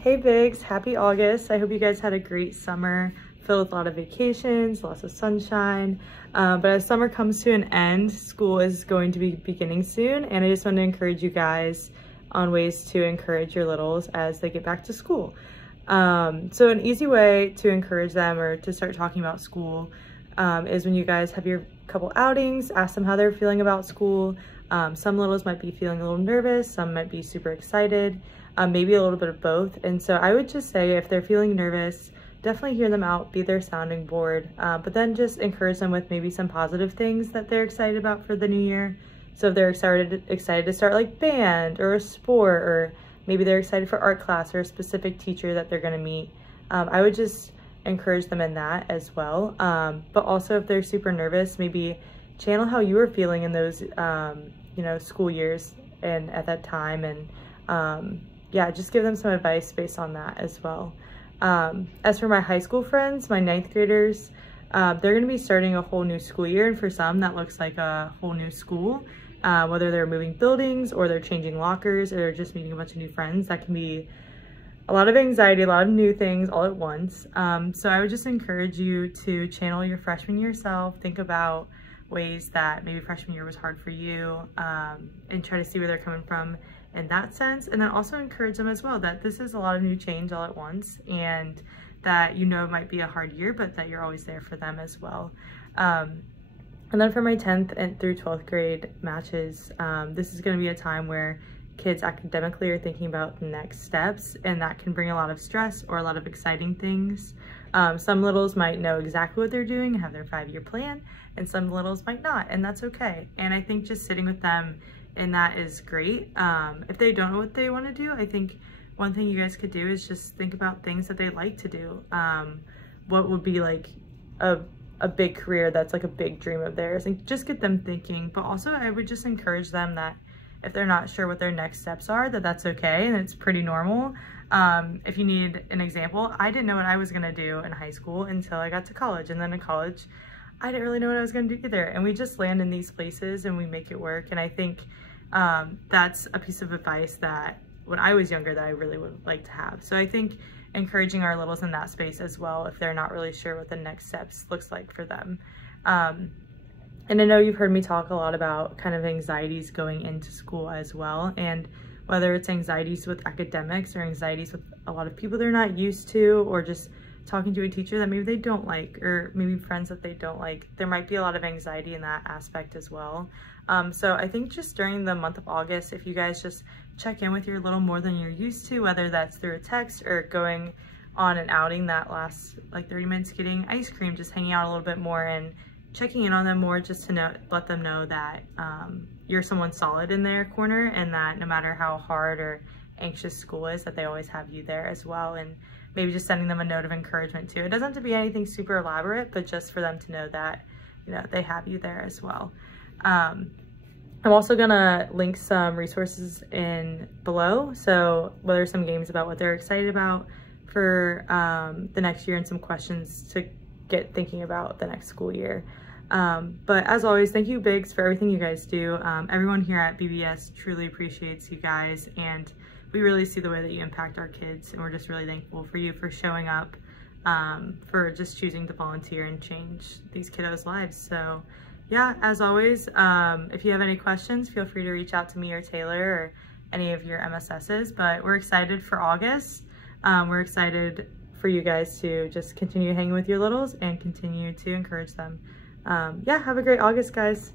Hey Bigs, happy August. I hope you guys had a great summer filled with a lot of vacations, lots of sunshine. But as summer comes to an end, school is going to be beginning soon, and I just want to encourage you guys on ways to encourage your littles as they get back to school. So an easy way to encourage them or to start talking about school is when you guys have your couple outings, ask them how they're feeling about school. Some littles might be feeling a little nervous, some might be super excited, maybe a little bit of both. And so I would just say if they're feeling nervous, definitely hear them out, be their sounding board, but then just encourage them with maybe some positive things that they're excited about for the new year. So if they're excited to start like band or a sport, or maybe they're excited for art class or a specific teacher that they're gonna meet, I would just encourage them in that as well. But also if they're super nervous, maybe channel how you were feeling in those you know, school years and at that time, and yeah, just give them some advice based on that as well. As for my high school friends, my 9th graders, they're going to be starting a whole new school year, and for some that looks like a whole new school. Whether they're moving buildings or they're changing lockers or they're just meeting a bunch of new friends, that can be a lot of anxiety, a lot of new things all at once. So I would just encourage you to channel your freshman year self, think about ways that maybe freshman year was hard for you, and try to see where they're coming from in that sense. And then also encourage them as well that this is a lot of new change all at once, and that you know it might be a hard year, but that you're always there for them as well. And then for my 10th and through 12th grade matches, this is going to be a time where kids academically are thinking about the next steps, and that can bring a lot of stress or a lot of exciting things. Some littles might know exactly what they're doing and have their 5-year plan, and some littles might not, and that's okay. And I think just sitting with them in that is great. If they don't know what they want to do, I think one thing you guys could do is just think about things that they like to do. What would be like a big career that's like a big dream of theirs, and just get them thinking. But also I would just encourage them that if they're not sure what their next steps are, that's okay, and it's pretty normal. If you need an example, I didn't know what I was gonna do in high school until I got to college, and then in college I didn't really know what I was gonna do either, and we just land in these places and we make it work. And I think that's a piece of advice that when I was younger that I really would like to have. So I think encouraging our littles in that space as well, if they're not really sure what the next steps looks like for them. And I know you've heard me talk a lot about kind of anxieties going into school as well, and whether it's anxieties with academics or anxieties with a lot of people they're not used to, or just talking to a teacher that maybe they don't like, or maybe friends that they don't like, there might be a lot of anxiety in that aspect as well. So I think just during the month of August, if you guys just check in with your little more than you're used to, whether that's through a text or going on an outing that lasts like 30 minutes, getting ice cream, just hanging out a little bit more and checking in on them more, just to let them know that you're someone solid in their corner, and that no matter how hard or anxious school is, that they always have you there as well. And maybe just sending them a note of encouragement too. It doesn't have to be anything super elaborate, but just for them to know that, you know, they have you there as well. I'm also gonna link some resources in below, so whether some games about what they're excited about for the next year, and some questions to get thinking about the next school year. But as always, thank you Bigs for everything you guys do. Everyone here at BBS truly appreciates you guys, and we really see the way that you impact our kids, and we're just really thankful for you for showing up, for just choosing to volunteer and change these kiddos' lives. So yeah, as always, if you have any questions, feel free to reach out to me or Taylor or any of your MSSs. But we're excited for August. We're excited for you guys to just continue hanging with your littles and continue to encourage them. Yeah, have a great August, guys.